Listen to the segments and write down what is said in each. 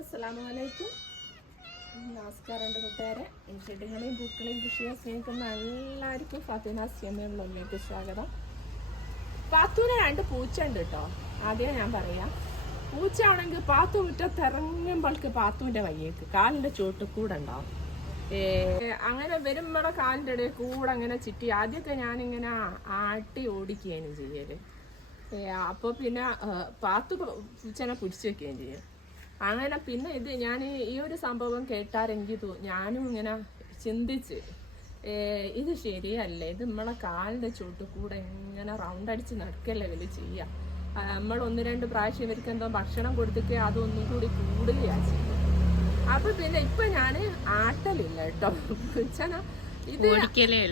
അസ്സലാമലൈക്കും. നമസ്കാരം കൂട്ടുകാരെ. ഈ ചെടികളെയും പൂക്കളെയും കൃഷിയെ സ്നേഹിക്കുന്ന എല്ലാവർക്കും ഫാത്തിനാസ് ചെമ്മയിലേക്ക് സ്വാഗതം. പാത്തൂനെ 2 പൂച്ച ഉണ്ട് കേട്ടോ. ആദ്യം ഞാൻ പറയാം, പൂച്ച ആണെങ്കിൽ പാത്തു മുറ്റത്തിറങ്ങുമ്പോൾക്ക് പാത്തുവിൻ്റെ വയ്യേക്ക് കാലിൻ്റെ ചോട്ട് കൂടെ ഉണ്ടാവും. അങ്ങനെ വരുമ്പോഴെ കാലിൻ്റെ ഇടയിൽ കൂടെ അങ്ങനെ ചുറ്റി ആദ്യമൊക്കെ ഞാനിങ്ങനെ ആട്ടി ഓടിക്കുകയാണ് ചെയ്യല്. അപ്പോൾ പിന്നെ പാത്തു പൂച്ചനെ പിടിച്ചു വെക്കുകയും ചെയ്യും. അങ്ങനെ പിന്നെ ഇത് ഞാൻ ഈ ഒരു സംഭവം കേട്ടാരെങ്കിൽ ഞാനും ഇങ്ങനെ ചിന്തിച്ച്, ഇത് ശരിയല്ലേ, ഇത് നമ്മളെ കാലിൻ്റെ ചോട്ട് കൂടെ ഇങ്ങനെ റൗണ്ട് അടിച്ച് നടക്കല്ലേ ഇവര് ചെയ്യുക. നമ്മൾ 1-2 പ്രാവശ്യം ഇവർക്ക് എന്തോ ഭക്ഷണം കൊടുത്തിട്ട് അതൊന്നും കൂടി കൂടുകയാണ് ചെയ്യുന്നത്. അപ്പൊ പിന്നെ ഇപ്പൊ ഞാൻ ആട്ടലില്ല കേട്ടോ പൂച്ചന. ഇത് ഓടിക്കലേ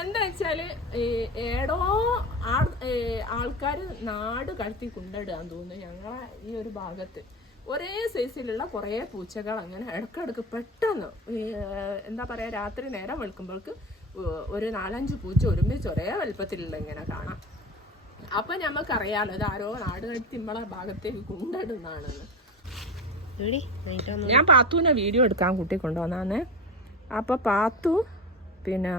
എന്താ വെച്ചാല് ഏടോ ആൾക്കാർ നാട് കടത്തി കൊണ്ടിടാന്ന് തോന്നുന്നു. ഞങ്ങളെ ഈ ഒരു ഭാഗത്ത് ഒരേ സൈസിലുള്ള കുറേ പൂച്ചകൾ അങ്ങനെ ഇടക്കിടക്ക് പെട്ടെന്ന് എന്താ പറയാ, രാത്രി നേരം വെളുക്കുമ്പോൾക്ക് ഒരു 4-5 പൂച്ച ഒരുമിച്ച് ഒരേ വലുപ്പത്തിലുള്ള ഇങ്ങനെ കാണാം. അപ്പൊ ഞമ്മക്കറിയാലോ ഇത് ആരോ നാട് കടത്തി നമ്മളെ ഭാഗത്തേക്ക് കൊണ്ടിടുന്നാണെന്ന്. ഞാൻ പാത്തുവിനെ വീഡിയോ എടുക്കാൻ കൂട്ടി കൊണ്ടുവന്നാന്ന്. അപ്പൊ പാത്തു പിന്നെ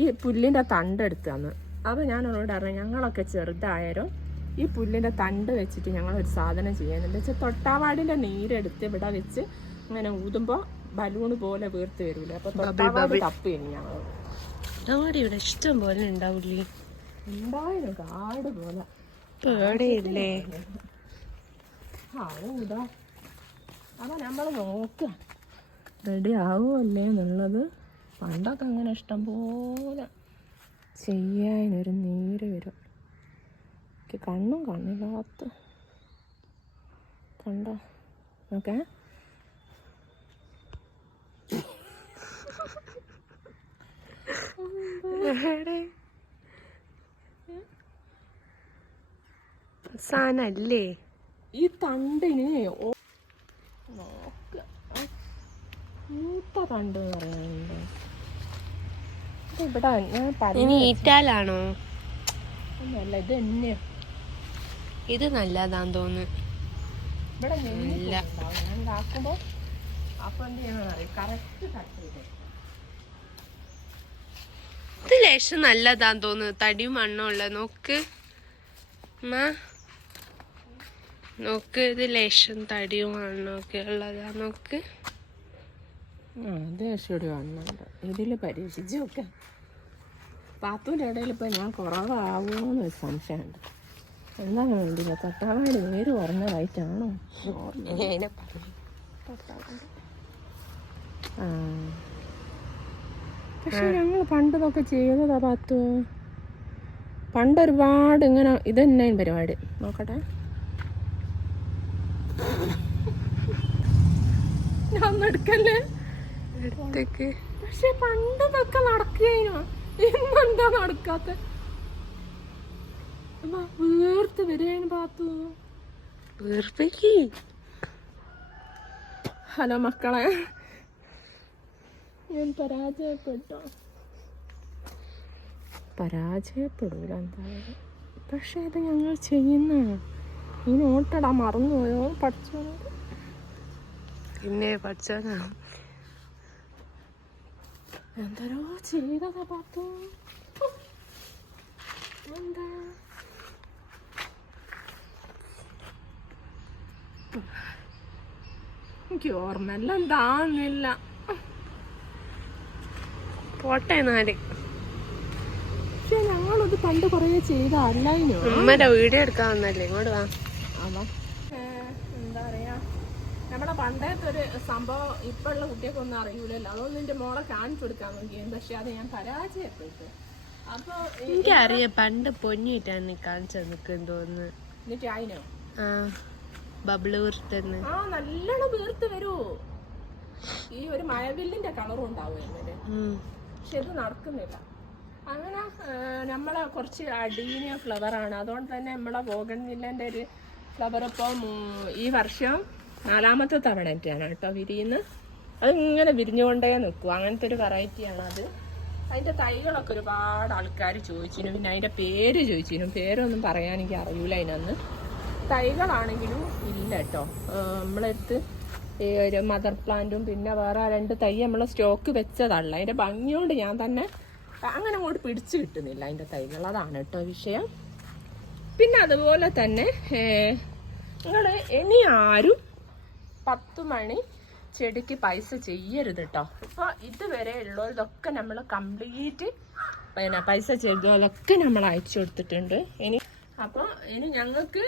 ഈ പുല്ലിൻ്റെ തണ്ട് എടുത്താന്ന്. അപ്പോൾ ഞാൻ അവളോട് അറിയാം, ഞങ്ങളൊക്കെ ചെറുതായാലും ഈ പുല്ലിൻ്റെ തണ്ട് വെച്ചിട്ട് ഞങ്ങളൊരു സാധനം ചെയ്യാനുണ്ട് വെച്ചാൽ തൊട്ടാവാടിൻ്റെ നീരെടുത്ത് ഇവിടെ വെച്ച് ഇങ്ങനെ ഊതുമ്പോൾ ബലൂണ് പോലെ വീർത്ത് വരില്ല. അപ്പോൾ തൊട്ടാവാട് തപ്പി ഞങ്ങൾ ഇവിടെ ഇഷ്ടം പോലെ ഉണ്ടാവില്ലേ, ഉണ്ടായിരുന്നു കാട് പോലെ. ഊതാ. അപ്പോൾ നമ്മൾ നോക്കുക റെഡി ആവുമല്ലേ എന്നുള്ളത്. പണ്ടൊക്കെ അങ്ങനെ ഇഷ്ടം പോലെ ചെയ്യാനൊരു നീര് വരും. എനിക്ക് കണ്ണും കണ്ണില്ലാത്ത കണ്ടോ ഓക്കെ. സാനല്ലേ ഈ തണ്ടിന് നോക്ക മൂത്ത തണ്ട് എന്ന് പറയാനുണ്ട്. ഇവിടെ ഈറ്റാലാണോ? ഒന്നല്ല, ഇത് തന്നെയാ. ഇത് നല്ലതാന്ന് തോന്നുന്നു. ഇവിടെ ഞാൻ ഉണ്ടാക്കുമ്പോ അപ്പൊ എന്ത് ചെയ്യണമെന്നറിയാം, കറക്റ്റ് കട്ട് ചെയ്ത്. ഇത് ലേശം നല്ലതാന്ന് തോന്നുന്നു, തടിയും മണ്ണും ഉള്ള. നോക്ക് നോക്ക്, ഇത് ലേശം തടിയും മണ്ണും ഒക്കെ ഉള്ളതാ. നോക്ക്, ദേശീയോട് കാണുന്നുണ്ട്. ഇതിൽ പരീക്ഷിച്ച് നോക്കാം. പാത്തൂൻ്റെ ഇടയിൽ ഇപ്പം ഞാൻ കുറവാകുമോന്നൊരു സംശയമുണ്ട്. എന്താണ് വേണ്ടില്ല, തട്ടാവാടി നേര് കുറഞ്ഞതായിട്ടാണോ? പക്ഷെ ഞങ്ങൾ പണ്ടതൊക്കെ ചെയ്തതാ പാത്തു. പണ്ടൊരുപാട് ഇങ്ങനെ ഇത് തന്നെ പരിപാടി. നോക്കട്ടെ, ഞാൻ എടുക്കല്ലേ. പക്ഷെ പണ്ടതൊക്കെ നടക്കുകയോ, ഇന്നെന്താ നടക്കാത്ത? വീർത്ത് വരികയാണ് പാത്തു. ഹലോ മക്കളെ, ഞാൻ പരാജയപ്പെടൂല എന്തായാലും. പക്ഷെ ഇത് ഞങ്ങൾ ചെയ്യുന്ന ഈ നോട്ടടാ മറന്നുപോയോ പഠിച്ചോ? പിന്നെ പഠിച്ചാ എന്തോ ചെയ്തതാ പാത്തു. എന്താ എനിക്ക് ഓർമ്മല്ല, എന്താന്നില്ല. പോട്ടെ നാല്. പക്ഷെ ഞങ്ങളത് പണ്ട് കൊറേ ചെയ്തല്ലായിനോ. അമ്മയുടെ വീഡിയോ എടുക്കാൻ വന്നല്ലേ, ഇങ്ങോട്ട് വാ. എന്താ പറയാ, നമ്മളെ പണ്ടത്തെ ഒരു സംഭവം ഇപ്പോഴുള്ള കുട്ടിയൊക്കെ അറിയൂലല്ലോ. അതൊന്നും എന്റെ മോളെ കാണിച്ചു കൊടുക്കാൻ നോക്കിയത്. പക്ഷെ അത് ഞാൻ പരാജയപ്പെട്ടു. അപ്പൊ എനിക്കറിയാം, പണ്ട് പൊന്നിട്ടാണ് കാണിച്ചു നിൽക്കുന്നു തോന്നുന്നു. എന്നിട്ട് ആയിനോ ബബിള് വീർത്തന്ന്. നല്ലോണം വീർത്ത് വരൂ. ഈ ഒരു മഴവില്ലിന്റെ കളറും ഉണ്ടാവും എന്നിട്ട്. പക്ഷെ ഇത് നടക്കുന്നില്ല. അങ്ങനെ നമ്മളെ കുറച്ച് അടീനിയ ഫ്ലവറാണ്. അതുകൊണ്ട് തന്നെ നമ്മളെ ബോഗൺവില്ലന്റെ ഒരു ഫ്ലവർ ഇപ്പം ഈ വർഷം 4ാമത്തെ തവണയാണ് കേട്ടോ വിരിയുന്നത്. അതിങ്ങനെ വിരിഞ്ഞുകൊണ്ടേ നിൽക്കും. അങ്ങനത്തെ ഒരു വെറൈറ്റിയാണ് അത്. അതിൻ്റെ തൈകളൊക്കെ ഒരുപാട് ആൾക്കാർ ചോദിച്ചിരുന്നു. പിന്നെ അതിൻ്റെ പേര് ചോദിച്ചിരുന്നു. പേരൊന്നും പറയാൻ എനിക്ക് അറിയില്ല അതിനന്ന്. തൈകളാണെങ്കിലും ഇല്ല കേട്ടോ. നമ്മളടുത്ത് ഈ ഒരു മദർ പ്ലാന്റും പിന്നെ വേറെ 2 തൈ നമ്മൾ സ്റ്റോക്ക് വെച്ചതല്ല. അതിൻ്റെ ഭംഗിയോണ്ട് ഞാൻ തന്നെ അങ്ങനെ അങ്ങോട്ട് പിടിച്ചു കിട്ടുന്നില്ല അതിൻ്റെ തൈകൾ. അതാണ് കേട്ടോ വിഷയം. പിന്നെ അതുപോലെ തന്നെ നിങ്ങൾ ഇനി ആരും 10 മണി ചെടിക്ക് പൈസ ചെയ്യരുത് കേട്ടോ. ഇപ്പോൾ ഇതുവരെ ഉള്ളതൊക്കെ നമ്മൾ കംപ്ലീറ്റ് പിന്നെ പൈസ ചെയ്തതൊക്കെ നമ്മൾ അയച്ചു കൊടുത്തിട്ടുണ്ട്. അപ്പോൾ ഇനി ഞങ്ങൾക്ക്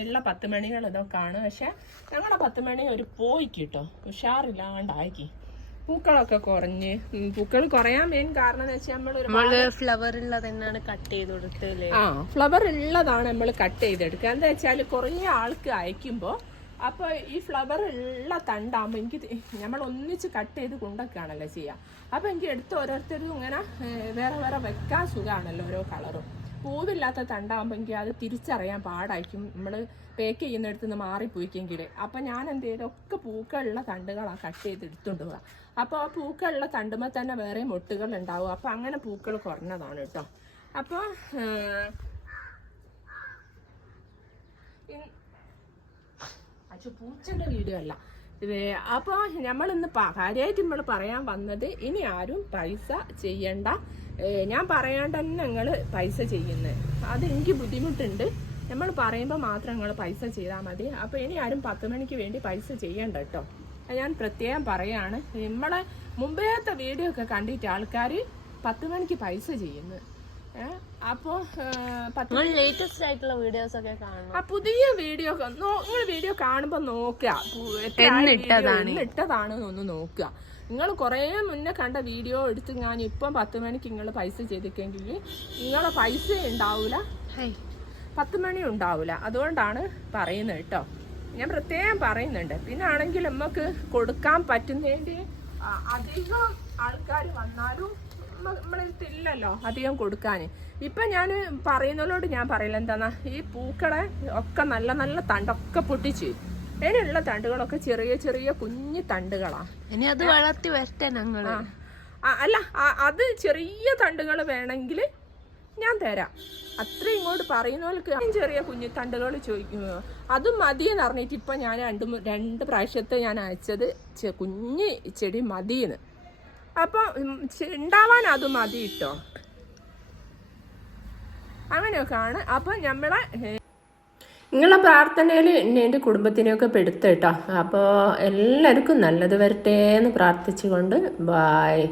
ഉള്ള 10 മണികൾ ഇതൊക്കെയാണ്. പക്ഷെ ഞങ്ങളുടെ 10 മണി ഒരു പോയിക്ക് കേട്ടോ, ഉഷാറില്ലാണ്ടാക്കി. പൂക്കളൊക്കെ കുറഞ്ഞ്, പൂക്കൾ കുറയാൻ മെയിൻ കാരണം എന്ന് വെച്ചാൽ നമ്മൾ ഫ്ലവർ ഉള്ളത് തന്നെയാണ് കട്ട് ചെയ്ത് കൊടുത്തല്ലേ. ഫ്ലവർ ഉള്ളതാണ് നമ്മൾ കട്ട് ചെയ്തെടുക്കുക. എന്താ വെച്ചാൽ കുറേ ആൾക്ക് അയക്കുമ്പോൾ അപ്പോൾ ഈ ഫ്ലവർ ഉള്ള തണ്ടാകുമ്പോൾ എനിക്ക് നമ്മൾ ഒന്നിച്ച് കട്ട് ചെയ്ത് കൊണ്ടൊക്കെയാണല്ലോ ചെയ്യുക. അപ്പോൾ എനിക്ക് എടുത്ത് ഓരോരുത്തരും ഇങ്ങനെ വേറെ വേറെ വെക്കാൻ സുഖമാണല്ലോ ഓരോ കളറും. പൂവില്ലാത്ത തണ്ടാകുമ്പോൾ എനിക്ക് അത് തിരിച്ചറിയാൻ പാടായിരിക്കും നമ്മൾ പേക്ക് ചെയ്യുന്നിടത്ത് നിന്ന് മാറിപ്പോയിക്കെങ്കിൽ. അപ്പോൾ ഞാൻ എന്ത് ചെയ്തു, ഒക്കെ പൂക്കളുള്ള തണ്ടുകളാണ് കട്ട് ചെയ്ത് എടുത്തുകൊണ്ട് പോവുക. അപ്പോൾ ആ പൂക്കളുള്ള തണ്ടുമ്പോൾ തന്നെ വേറെ മൊട്ടുകൾ ഉണ്ടാവും. അപ്പോൾ അങ്ങനെ പൂക്കൾ കുറഞ്ഞതാണ് കേട്ടോ. അപ്പോൾ പൂച്ചൻ്റെ വീഡിയോ അല്ല ഇത്. അപ്പോൾ നമ്മളിന്ന് കാര്യമായിട്ട് നമ്മൾ പറയാൻ വന്നത്, ഇനി ആരും പൈസ ചെയ്യണ്ട. ഞാൻ പറയാണ്ട് തന്നെ നിങ്ങൾ പൈസ ചെയ്യുന്നത് അത് എനിക്ക് ബുദ്ധിമുട്ടുണ്ട്. നമ്മൾ പറയുമ്പോൾ മാത്രം നിങ്ങൾ പൈസ ചെയ്താൽ മതി. അപ്പോൾ ഇനി ആരും 10 മണിക്ക് വേണ്ടി പൈസ ചെയ്യണ്ട കേട്ടോ. ഞാൻ പ്രത്യേകം പറയാണ്. നമ്മളെ മുമ്പേത്തെ വീഡിയോ ഒക്കെ കണ്ടിട്ട് ആൾക്കാർ 10 മണിക്ക് പൈസ ചെയ്യുന്നത്. അപ്പോൾ ലേറ്റസ്റ്റ് ആയിട്ടുള്ള വീഡിയോസ് ഒക്കെ കാണണം. ആ പുതിയ വീഡിയോ നിങ്ങൾ വീഡിയോ കാണുമ്പോൾ നോക്കുക ഇട്ടതാണെന്നൊന്ന് നോക്കുക. നിങ്ങൾ കുറേ മുന്നേ കണ്ട വീഡിയോ എടുത്ത് ഞാൻ ഇപ്പം 10 മണിക്ക് നിങ്ങൾ പൈസ ചെയ്തിട്ടെങ്കിൽ നിങ്ങളെ പൈസ ഉണ്ടാവില്ല, 10 മണി ഉണ്ടാവില്ല. അതുകൊണ്ടാണ് പറയുന്നത് കേട്ടോ. ഞാൻ പ്രത്യേകം പറയുന്നുണ്ട്. പിന്നെ ആണെങ്കിൽ നമുക്ക് കൊടുക്കാൻ പറ്റുന്നതിൻ്റെ അധികം ആൾക്കാർ വന്നാലും നമ്മളെടുത്തില്ലല്ലോ അധികം കൊടുക്കാൻ. ഇപ്പം ഞാൻ പറയുന്നതിനോട് ഞാൻ പറയില്ല എന്താന്നാ, ഈ പൂക്കളെ ഒക്കെ നല്ല നല്ല തണ്ടൊക്കെ പൊട്ടിച്ച് അതിനുള്ള തണ്ടുകളൊക്കെ ചെറിയ ചെറിയ കുഞ്ഞു തണ്ടുകളാണ്. ഇനി അത് വളർത്തി വരട്ടെ ഞങ്ങൾ. അല്ല, അത് ചെറിയ തണ്ടുകൾ വേണമെങ്കിൽ ഞാൻ തരാം. അത്രയും ഇങ്ങോട്ട് പറയുന്നവർക്ക് ചെറിയ കുഞ്ഞു തണ്ടുകൾ ചോദിക്കുന്നു. അതും മതിയെന്ന് പറഞ്ഞിട്ട് ഇപ്പം ഞാൻ 2 പ്രാവശ്യത്തെ ഞാൻ അയച്ചത് കുഞ്ഞ് ചെടി മതിയെന്ന്. അപ്പോൾ ഉണ്ടാവാൻ അത് മതി കേട്ടോ. അങ്ങനെയൊക്കെയാണ്. അപ്പം നിങ്ങളെ പ്രാർത്ഥനയിൽ എന്നെ എൻ്റെ കുടുംബത്തിനെയൊക്കെ പെടുത്തുക കേട്ടോ. അപ്പോൾ എല്ലാവർക്കും നല്ലത് വരട്ടെ എന്ന് പ്രാർത്ഥിച്ചുകൊണ്ട് ബായ്.